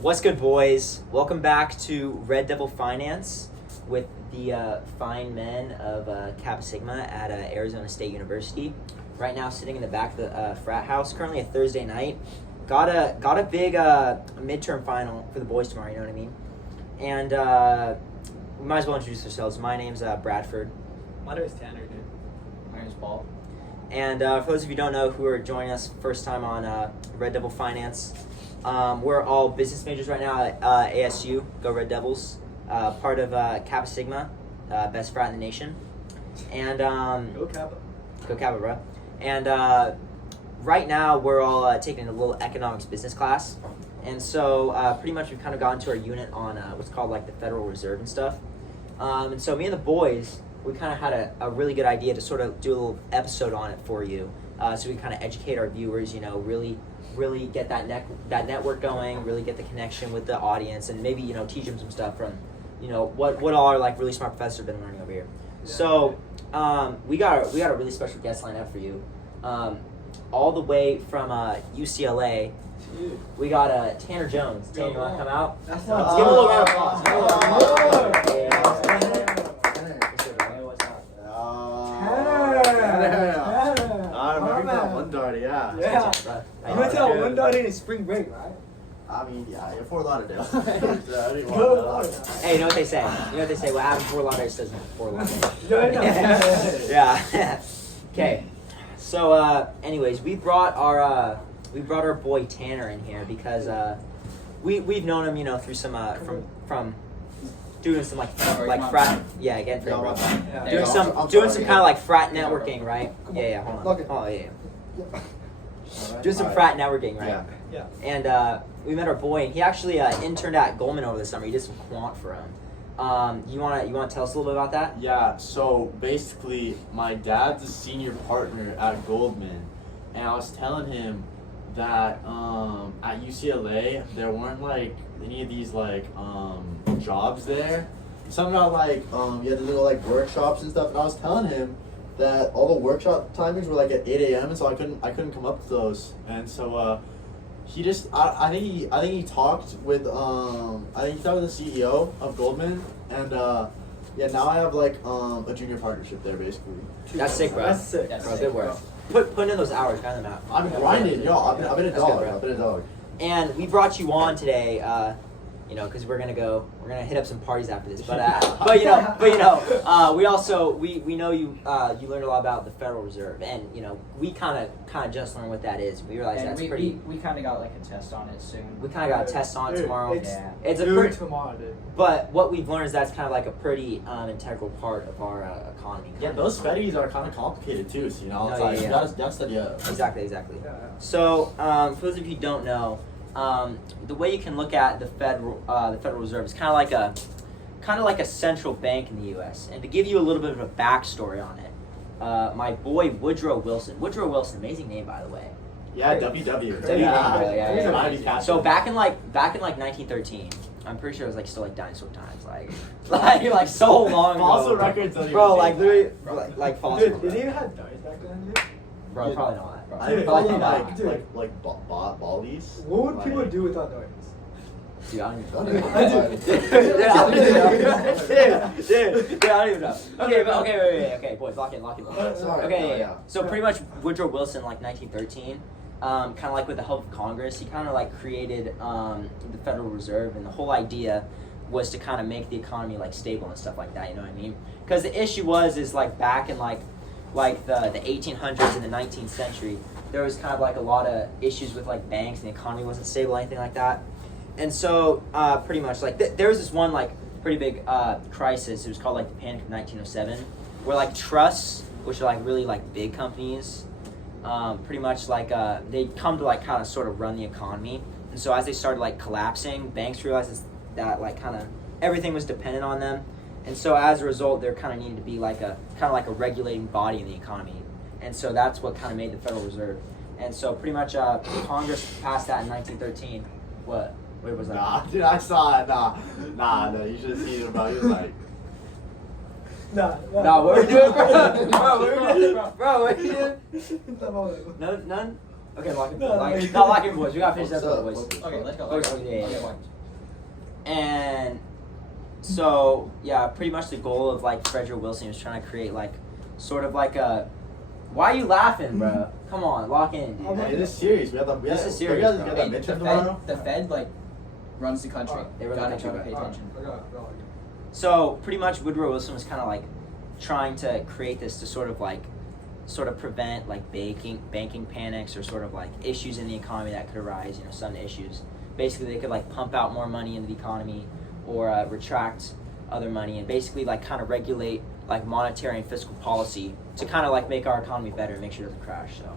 What's good, boys? Welcome back to Red Devil Finance with the fine men of Kappa Sigma at Arizona State University. Right now, sitting in the back of the frat house. Currently a Thursday night. Got a big midterm final for the boys tomorrow. You know what I mean? And we might as well introduce ourselves. My name's Bradford. My name is Tanner, dude. My name's Paul. And for those of you who don't know who are joining us first time on Red Devil Finance, we're all business majors right now at ASU. Go Red Devils. Part of Kappa Sigma, best frat in the nation. And Go Kappa. Go Kappa, bro. And right now we're all taking a little economics business class. And so pretty much we've kind of gotten to our unit on what's called like the Federal Reserve and stuff. And so me and the boys, we kind of had a really good idea to sort of do a little episode on it for you. So we kind of educate our viewers, you know, really get that network going, really get the connection with the audience, and maybe, you know, teach them some stuff from, you know, what all our like really smart professors have been learning over here. Yeah. So we got a really special guest lined up for you. All the way from UCLA, we got Tanner Jones. Tanner, you want to come out? Let's give him a little round of applause. Yeah. You went to one darting in spring break, right? I mean, yeah, you're Fort Lauderdale. Hey, you know what they say? What happened Fort Lauderdale says Fort Lauderdale. Yeah. Okay. So, anyways, we brought our boy Tanner in here because we've known him, you know, through some from doing some like frat. Yeah, again, doing some kind of like frat networking, right? Yeah. Hold on. Oh yeah. Doing some frat networking, right? Yeah. And we met our boy, and he actually interned at Goldman over the summer. He did some quant for him. You wanna tell us a little bit about that? Yeah. So basically, my dad's a senior partner at Goldman, and I was telling him that at UCLA there weren't like any of these like jobs there. Something about like you had to do like workshops and stuff. And I was telling him that all the workshop timings were like at 8 a.m. and so I couldn't come up to those. And so he just I think he talked with the CEO of Goldman, and yeah, now I have like a junior partnership there basically. That's sick, bro. That's sick. Bro, good work. Put in those hours, kind of them out. I've been grinding, yo. I've been a dog. And we brought you on today, you know, because we're gonna hit up some parties after this. But we know you learned a lot about the Federal Reserve, and you know we kind of just learned what that is. We realized that's pretty. We kind of got like a test on it soon. We kind of got a test on it tomorrow. It's a pretty tomorrow, dude. But what we've learned is that's kind of like a pretty integral part of our economy. Yeah, those Feddies are kind of complicated too. So, you know, it's you gotta study up. Exactly. Yeah. So for those of you who don't know. The way you can look at the Federal Reserve is kind of like a central bank in the U.S. And to give you a little bit of a backstory on it, my boy Woodrow Wilson, amazing name by the way. Yeah, WW. Yeah. So back in like 1913, I'm pretty sure it was like still like dinosaur times, like so long ago. Fossil records, bro. Like literally, like fossil. Dude, did they even have dice back then, dude? Bro, probably not. Bro. I probably like baldies. What would people do without dice? Dude, I don't even know. Dude, I don't even know. Okay, boys, lock in. Sorry. Okay, yeah. So pretty much Woodrow Wilson, like 1913, kind of like with the help of Congress, he kind of like created the Federal Reserve, and the whole idea was to kind of make the economy like stable and stuff like that. You know what I mean? Because the issue is like back in like the 1800s and the 19th century, there was kind of like a lot of issues with like banks, and the economy wasn't stable or anything like that. And so pretty much like there was this one like pretty big crisis. It was called like the Panic of 1907, where like trusts, which are like really like big companies, pretty much like they come to like kind of sort of run the economy. And so as they started like collapsing, banks realized that like kind of everything was dependent on them. And so as a result, there kind of needed to be like a regulating body in the economy. And so that's what kind of made the Federal Reserve. And so pretty much Congress passed that in 1913. What? Where was that? Nah, dude, I saw it. Nah, you should have seen it, bro. He was like... Nah, what are we doing, bro? Bro, what are we doing? Bro, what are you doing? None? Okay, locking No, boys. wait. Not locking boys. We gotta finish What's that up? boys. What's- Okay, let's go. Okay, yeah. Okay, what? And so yeah, pretty much the goal of like Frederick Wilson was trying to create like sort of like a. Why are you laughing, bro? Come on, lock in. Dude. I'm Hey, this is serious. We have that. This is serious, We have bro. that Hey, the midterm tomorrow. Fed like runs the country. They run the Gotta country, pay bro. attention. So pretty much Woodrow Wilson was kind of like trying to create this to sort of prevent like banking panics or sort of like issues in the economy that could arise, sudden issues. Basically they could like pump out more money into the economy or retract other money and basically like kind of regulate like monetary and fiscal policy to kind of like make our economy better and make sure it doesn't crash. So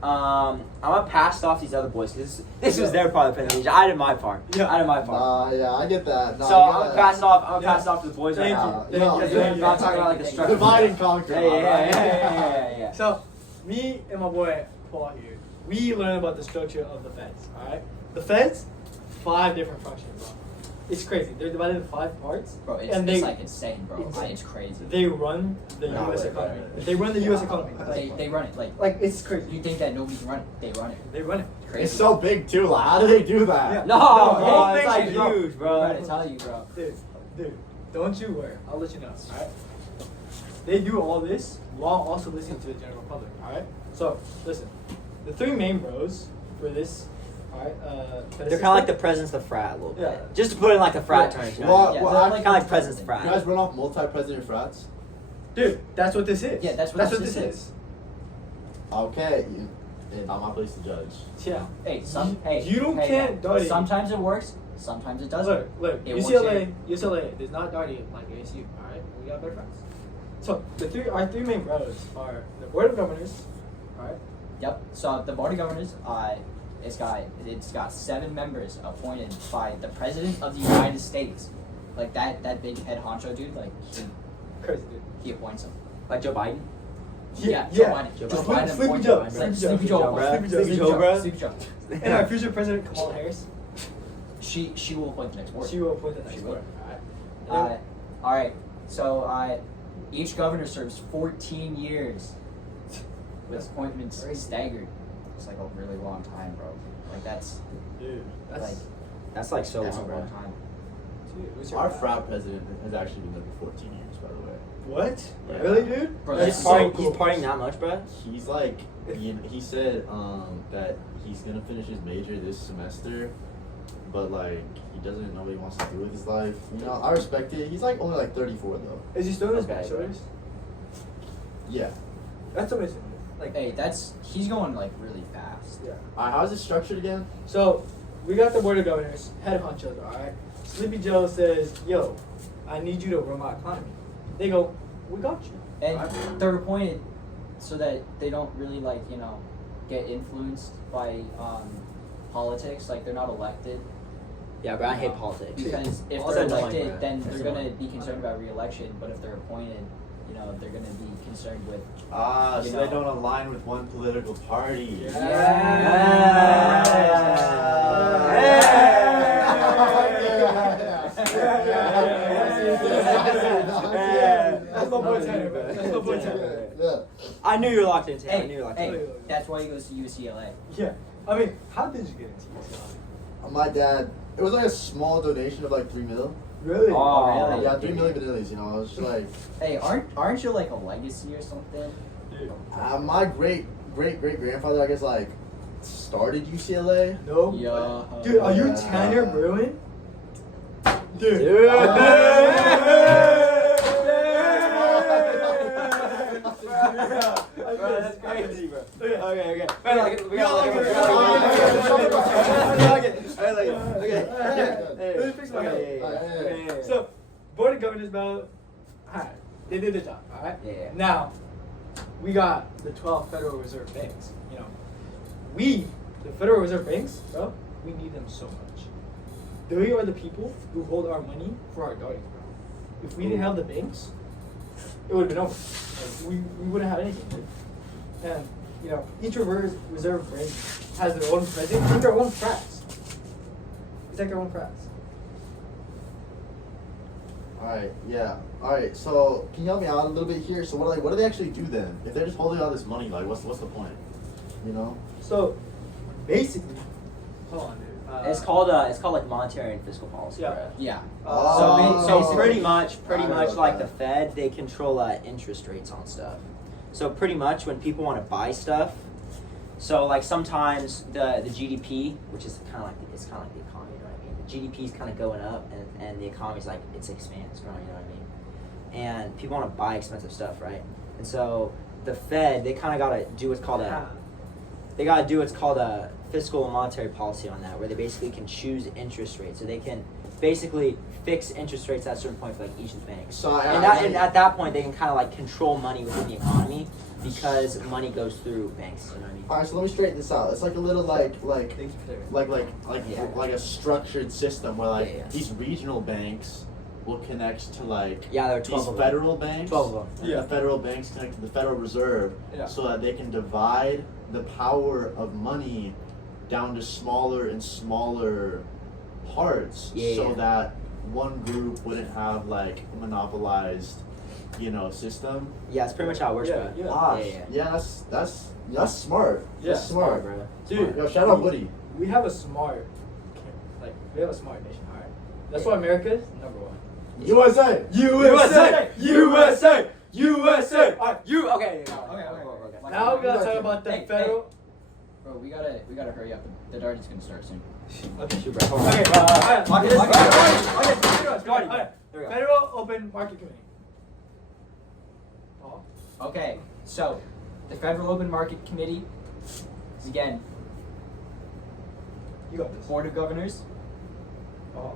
I'm gonna pass off these other boys because this was their part of the presentation. I did my part. Yeah. I did my part. Yeah, I get that. So I'm gonna pass it off. I'm gonna pass it off to the boys right Thank now. you. Thank Because you. we're not talking about like the structure. Divide and conquer. Yeah. So, me and my boy Paul here, we learned about the structure of the feds. All right, the feds, 5 different functions, bro. It's crazy. They're divided into 5 parts, Bro, it's, and it's they like insane, bro. Insane. It's crazy. they run the No U.S. way, economy. bro. They run the U.S. economy. They run it Like it's crazy. You think that nobody can run it? They run it. They run it. Crazy. It's so big too. Like, how do they do that? Yeah. No, The whole bro, it's thing's like huge, huge, I'm bro. trying to tell you, bro. Dude, don't you worry. I'll let you know. All right. They do all this while also listening to the general public. All right. So listen, the 3 main bros for this. All right. They're kind of like the presidents of the frat a little bit. Yeah. Just to put it in like the frat Yeah. terms. Well, Yeah, well, they're I- like kind of like presidents of You frat. guys run off multi-president frats? Dude, that's what this is. Yeah, that's what this this is. Okay. Not my place to judge. Yeah. Hey, can't dirty. Sometimes it works. Sometimes it doesn't. Look, It works UCLA does not dirty like ASU. All right, we got better friends. So our 3 main bros are the board of governors. All right. Yep. So the board of governors, it's got 7 members appointed by the president of the United States. Like that big head honcho dude. Like Crazy dude. he appoints them. Like Joe Biden. Yeah. yeah. Joe Biden. Joe Joe Biden. Biden Sleepy appoints Joe. them. Sleepy Sleepy Joe. Joe. bro. Sleepy Joe. Sleepy Joe, bro. Sleepy Joe. And our future president Kamala Harris, She will appoint the next board. she will appoint the next She board. will. All right. All right. So each governor serves 14 years with appointments staggered. It's like a really long time, bro. Like that's Dude, like That's like so that's a long, long bro. time. dude, what's your Our frat president has actually been there for 14 years, by the way. What? Yeah. Really, dude? Bro, That's He's that's partying, so he's cool. partying that much, bro. He's like, he said that he's gonna finish his major this semester, but like he doesn't know what he wants to do with his life. You know, I respect it. He's like only like 34 though. Is he still in his Okay, bachelor's? Yeah. That's amazing. Like, Hey, he's going like really fast. yeah. Alright, how's it structured again? So, we got the board of governors, head honchos, alright? Sleepy Joe says, yo, I need you to run my economy. They go, we got you. And they're appointed so that they don't really get influenced by politics. Like they're not elected. Yeah, bro, I hate politics. Because if All they're that annoying, elected, bro. then That's they're gonna annoying. be concerned about re-election. But if they're appointed, they're gonna be concerned with. Ah, You so know. they don't align with one political party. That's my boy Tanner, man. That's my boy Tanner. Yeah. I knew you were locked in, Tanner. I knew Hey, you were locked in. hey, that's why he goes to UCLA. Yeah. I mean, how did you get into UCLA? My dad, it was like a small donation of like 3 mil. Really? Oh, really? Yeah, 3 million vanillas, you know. I was just like, Hey, aren't you like a legacy or something? Dude. my great grandfather, I guess, like started UCLA. No. Yeah. Dude, are you Yeah. Tanner Bruin? Dude. Dude. Bro, that's crazy, bro. Okay. We gotta look at So, board of governors, bro. Alright, they did their job. Alright. Yeah. Now, we got the 12 Federal Reserve banks. We, the Federal Reserve banks, bro, we need them so much. They are the people who hold our money for our dollars, bro. If we didn't have the banks, it would have been over. Like, we wouldn't have anything, dude. And each reserve bank has their own president. It's like their own frats. It's like their own frats. Alright, yeah. Alright, so can you help me out a little bit here? So what do they actually do then? If they're just holding all this money, like what's the point? You know. So, basically, hold on, dude. It's called like monetary and fiscal policy. Yeah. Bro. Yeah. So pretty much I know like that. the Fed, they control interest rates on stuff. So pretty much when people want to buy stuff, so like sometimes the GDP, which is kind of like the economy, you know what I mean? The GDP is kind of going up, and the economy's like it's growing, you know what I mean? And people want to buy expensive stuff, right? And so the Fed, they kind of got to do what's called a fiscal and monetary policy on that, where they basically can choose interest rates. So they can basically fix interest rates at a certain point for like each of the banks. So And at that point, they can kind of like control money within the economy because money goes through banks. You know what I mean? All right, so let me straighten this out. It's like a little like Yeah. a structured system where like Yeah. these regional banks will connect to like Yeah, there are 12 these of them. federal banks. 12 of them. The federal banks connect to the Federal Reserve, Yeah. so that they can divide the power of money down to smaller and smaller parts, Yeah. so that one group wouldn't have like a monopolized, system. Yeah, it's pretty much how it works, Yeah, bro. yeah. That's smart. Yeah. That's smart, bro. Dude, Yo, shout out Woody. we have a smart, nation. All right. That's why America is number one. USA. USA! USA! USA! All right. Okay. Now we gotta talk about the Hey, federal. Bro, we gotta hurry up. The Darty's gonna start soon. Okay. Shoot, bro. Hold on. Okay. Lock it, lock it. Alright. There we go. Federal Open Market Committee. Oh. Okay, so the Federal Open Market Committee is again You got this. Board of Governors Oh.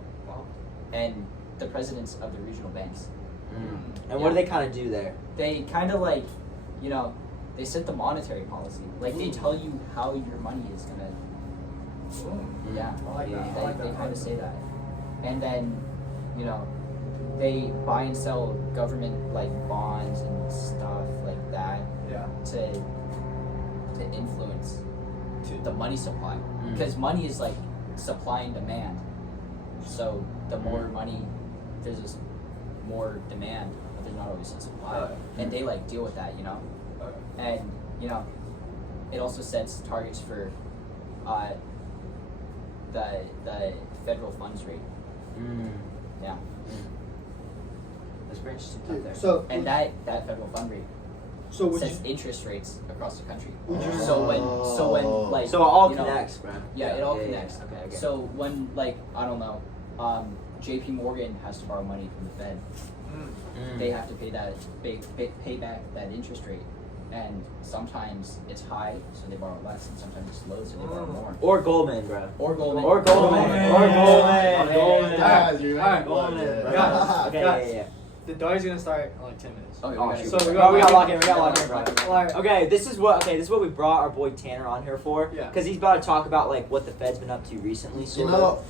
and the presidents of the regional banks. And what do they kind of do there? They kind of like, they set the monetary policy. Like they tell you how your money is gonna. Yeah, I like that. I like they that. kind of say that, and then, they buy and sell government like bonds and stuff like that Yeah. to influence the money supply, Mm. because money is like supply and demand. So the more money, there's just more demand, but there's not always a supply, and they like deal with that, and it also sets targets for the federal funds rate. Yeah, That's very interesting stuff there. So and that federal fund rate so would sets you interest rates across the country. would you So when like So it all you know, connects, bro. Yeah, it all connects. Okay. So when like I don't know, J.P. Morgan has to borrow money from the Fed, they have to pay back that interest rate, and sometimes it's high, so they borrow less, and sometimes it's low, so they borrow more. Or Goldman, bro. Or Goldman. Or Goldman. Alright, Alright, Goldman, bro. Guys, Okay, guys. yeah. The Darty's gonna start in like 10 minutes. Okay, Oh, we gotta shoot. So go. we we got- got lock in, bro. Alright. Okay, this is what we brought our boy Tanner on here for. Yeah. Because he's about to talk about like what the Fed's been up to recently. I'll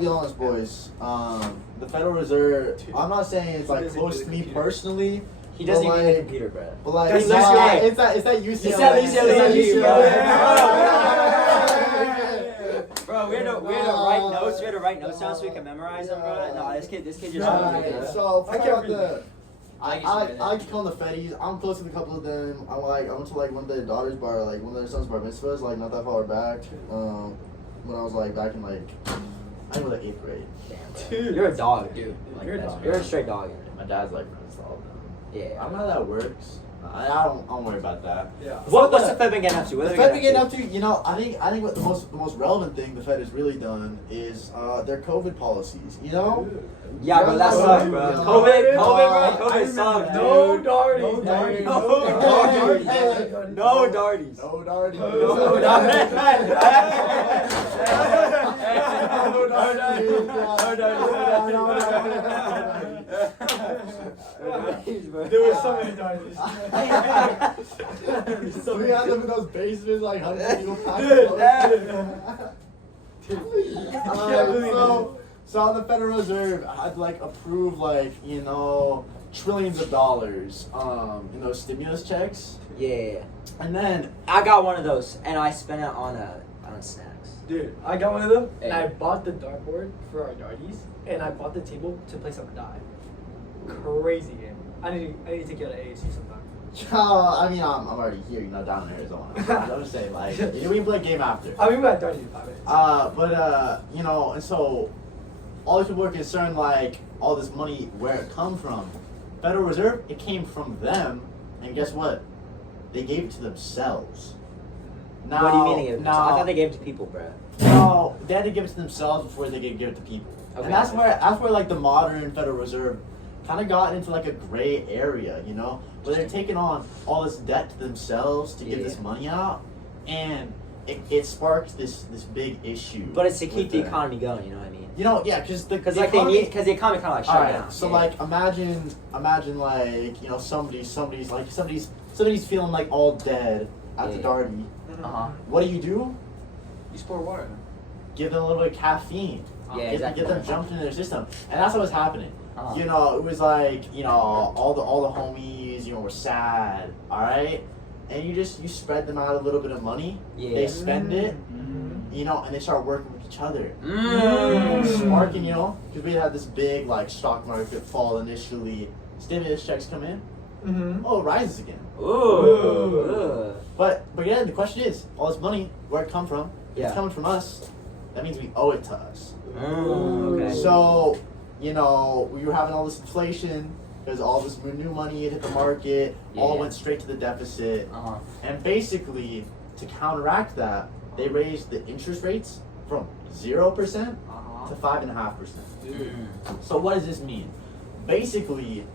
be honest, boys. The Federal Reserve. I'm not saying it's like He doesn't close do to the me computer. personally. He doesn't But even need a like- computer, bro. But like, That's it's that UCLA. It's that UCLA. Bro, we had to write notes. We had to write notes down so we could memorize them, bro. No, this kid just Alright, so I talk can't about read the. I I can see like to call them the Feddies. I'm close with a couple of them. I went to like one of their daughters' bar, like one of their sons' bar mitzvahs, like not that far back. When I was like back in like I think it was like 8th grade. Dude. You're a dog, dude. Like, You're a that's dog. You're a right. straight dog. My dad's like friends with all of them. Yeah. I don't know how that works. I don't worry about that. Yeah. What's the Fed been getting up to? What The are they Fed been getting up to, I think what the most relevant thing the Fed has really done is their COVID policies. Yeah, bro, that sucks, bro. Yeah. COVID, I COVID remember sucks, that. dude. No Darties. No Darties. No Darty. No There was so many Darties. So we had them in those basements, like 100 people packed. So on the Federal Reserve had to like approve like trillions of dollars in those stimulus checks, Yeah. and then I got one of those, and I spent it on snacks. Dude, I got one of them, and Hey. I bought the dartboard for our Darties, and I bought the table to play some die. Crazy game. I need to take you out of AAC sometime. I mean, I'm already here, down in Arizona. I'm just saying, like, we can play a game after. I mean, we got 35 minutes. And so all these people are concerned, like, all this money, where it come from. Federal Reserve, it came from them, and guess what? They gave it to themselves. Now, What do you mean they gave it? now, I thought they gave it to people, bro. No, they had to give it to themselves before they could give it to people. Okay. And that's where like the modern Federal Reserve kind of got into like a gray area, where they're taking on all this debt to themselves to give this money out, and it sparked this big issue. But it's to keep with the economy going. You know what I mean? Yeah, because the Because economy, the economy kind of like shut Alright, down. so Yeah. like imagine like somebody's feeling like all dead at the Darty. What do? You pour water. Give them a little bit of caffeine. Yeah, exactly. Get them jumped into their system, and that's what was happening. Uh-huh. It was like all the homies were sad. All right, and you spread them out a little bit of money. Yeah. They spend it, Mm-hmm. and they start working with each other. Mm. Sparking, because we had this big like stock market fall initially. Stimulus checks come in. Mm-hmm. Oh, it rises again. Ooh. But yeah, the question is, all this money, where it come from? Yeah. It's coming from us. That means we owe it to us. Okay. So, we were having all this inflation because all this new money hit the market, all Yeah. went straight to the deficit. Uh-huh. And basically, to counteract that, they raised the interest rates from 0% to 5.5%. Mm. So what does this mean? Basically,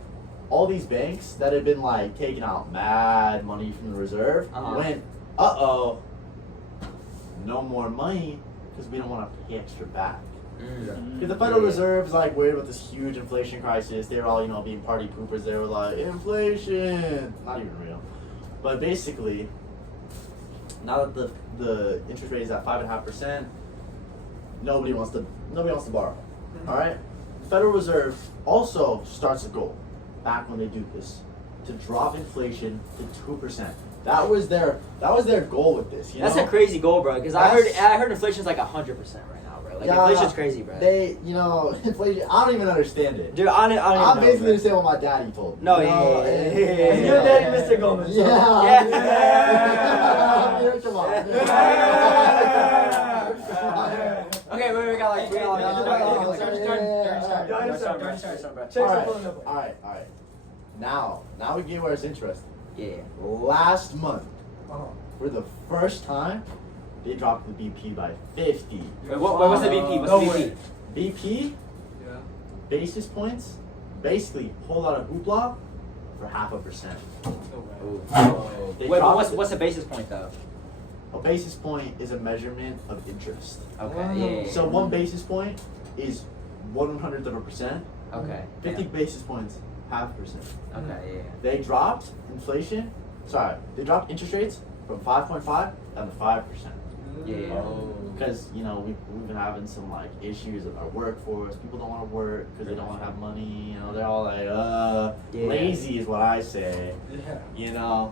all these banks that had been like taking out mad money from the reserve went, no more money because we don't want to pay extra back. Mm. Because the Federal Reserve is like worried about this huge inflation crisis. They were all, being party poopers. They were like, inflation, not even real. But basically, now that the interest rate is at 5.5%, nobody wants to borrow. All right. The Federal Reserve also starts a goal back when they do this to drop inflation to 2%. That was their goal with this. That's a crazy goal, bro. Because I heard inflation's like 100% right now, bro. Like inflation's crazy, bro. Inflation. I don't even understand it. Dude, I don't even know, basically bro. understand what my daddy told me. No, you know? yeah. And your daddy, Mr. Goldman. So. Yeah. Yeah. Come on. Okay, we got like All right. Now we get where it's interesting. Yeah. Last month, Uh-huh. for the first time, they dropped the BP by 50. What's the BP? What's No the BP? way. BP, Yeah. basis points, basically whole lot of hoopla for 0.5%. They Wait, but dropped what's a basis point though? A basis point is a measurement of interest. Okay. Yeah. So 1 basis point is 1/100%. Okay. 50 basis points, 0.5%. Okay. They dropped they dropped interest rates from 5.5 down to 5%. Yeah. Because we've been having some like issues with our workforce. People don't want to work because they don't want to have money. They're all like, lazy is what I say. Yeah.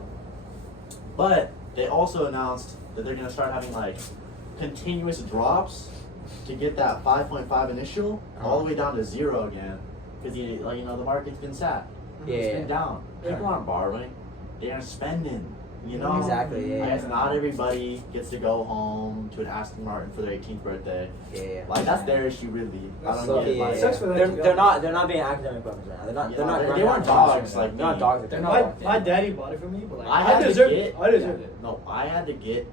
But they also announced that they're gonna start having like continuous drops to get that 5.5 initial all the way down to 0 again. Because the market's been sad. It's been down. People aren't borrowing. They're spending. Exactly. Yeah. I guess not everybody gets to go home to an Aston Martin for their 18th birthday. Yeah. Like that's their issue, really. I That's don't get so- like. sucks for them. They're not being academic weapons right now. They're not. Yeah, They're not. they running weren't out of dogs time. like They're not me. dogs. They're My, not. my daddy bought it for me, but like I I had to deserve get. it. I deserve it. No, I had to get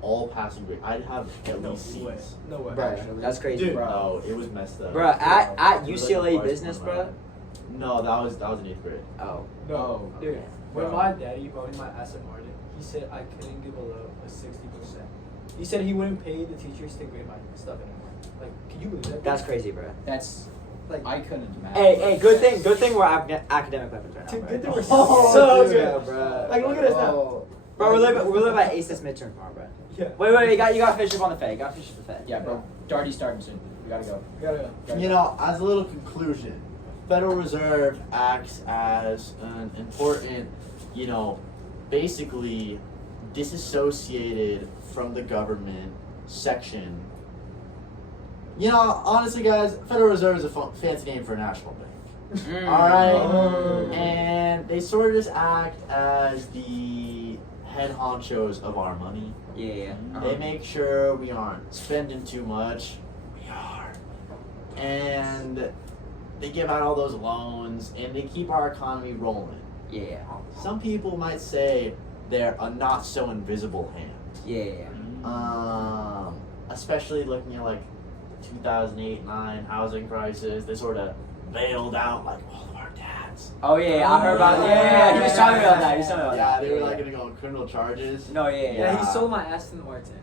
all passing grade. I'd have at No least way. C's. No way. Bro, that's crazy, Dude. bro. No, it was messed up. Bro, at It was like UCLA the worst business, one of my bro. life. No, that was in 8th grade. Oh. No, Oh, dude. okay. When Bro. my daddy bought me my Aston Martin, he said I couldn't give below a 60%. He said he wouldn't pay the teachers to grade my stuff anymore. Like, can you believe that? That's crazy, bro. That's Like, I couldn't imagine. Hey, good thing we're academic weapons right now, Dude, bro. good thing we're Oh, so dude. good. bro. Like, look at us now. Oh. Bro, we're living at ACES midterm tomorrow, bro. Yeah. Wait, you gotta finish up on the Fed. You gotta finish up the Fed. Yeah, bro. Darty's starting soon. We gotta go. Gotta go. As a little conclusion, Federal Reserve acts as an important, basically disassociated from the government section. Honestly, guys, Federal Reserve is a fancy name for a national bank. All right, Oh. and they sort of just act as the head honchos of our money. Yeah. They make sure we aren't spending too much. We are. And they give out all those loans and they keep our economy rolling. Yeah. Some people might say they're a not so invisible hand. Yeah. Especially looking at like the 2008-9 housing crisis, they sort of bailed out like all of our dads. Oh yeah, I heard about. Yeah. He was talking about that. He was talking about Yeah, that. they were like gonna go on criminal charges. No, yeah. Yeah, he Yeah. sold my Aston Martin.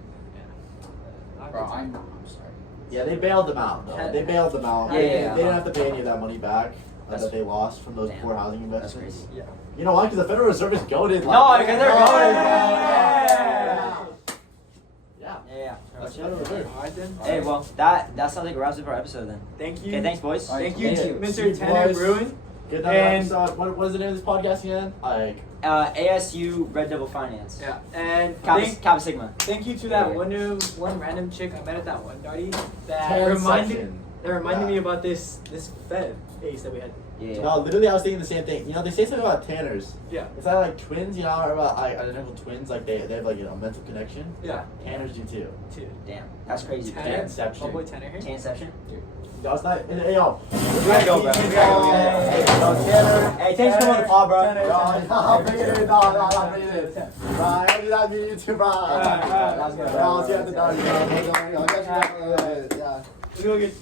Yeah. Bro, I'm sorry. Yeah, they bailed them out though. They bailed them out. Yeah, They yeah. didn't have to pay any of that money back That's- that they lost from those Damn. poor housing That's investments. crazy. Yeah. You know why? Because the Federal Reserve is goaded. No, because they're goated, bro. Yeah. Yeah. That's Federal Reserve. Alright then. Hey, well, that sounds like a wrap up for our episode then. Thank you. Okay, thanks, boys. Thank you, Thank you. Mr. Tanner Boys. Bruin. Good And- episode. What is the name of this podcast again? Like, ASU Red Devil Finance. Yeah. And Kappa, thank, Kappa Sigma. thank you to that one random chick I met at that one party that Tan reminded section. me Yeah. about this Fed case that we had. Yeah. No, literally, I was thinking the same thing. You know, they say something about Tanners. Yeah. It's not like twins, you know, or about identical twins, like they have like a mental connection. Yeah. Tanners do too. Too. Damn. That's crazy. Tanner. Tanception. Oh boy, Tanner here. Tanception. That was not. Hey, yo. We gotta go, bro. We gotta go. Hey, Tanner. Hey, thanks for coming on the pod, bro. I'll bring it in. No, bring it in. Bro, I did not mean you to, bro. Alright, that's good, bro. I'll see you at the dog. Yeah. Let's go get.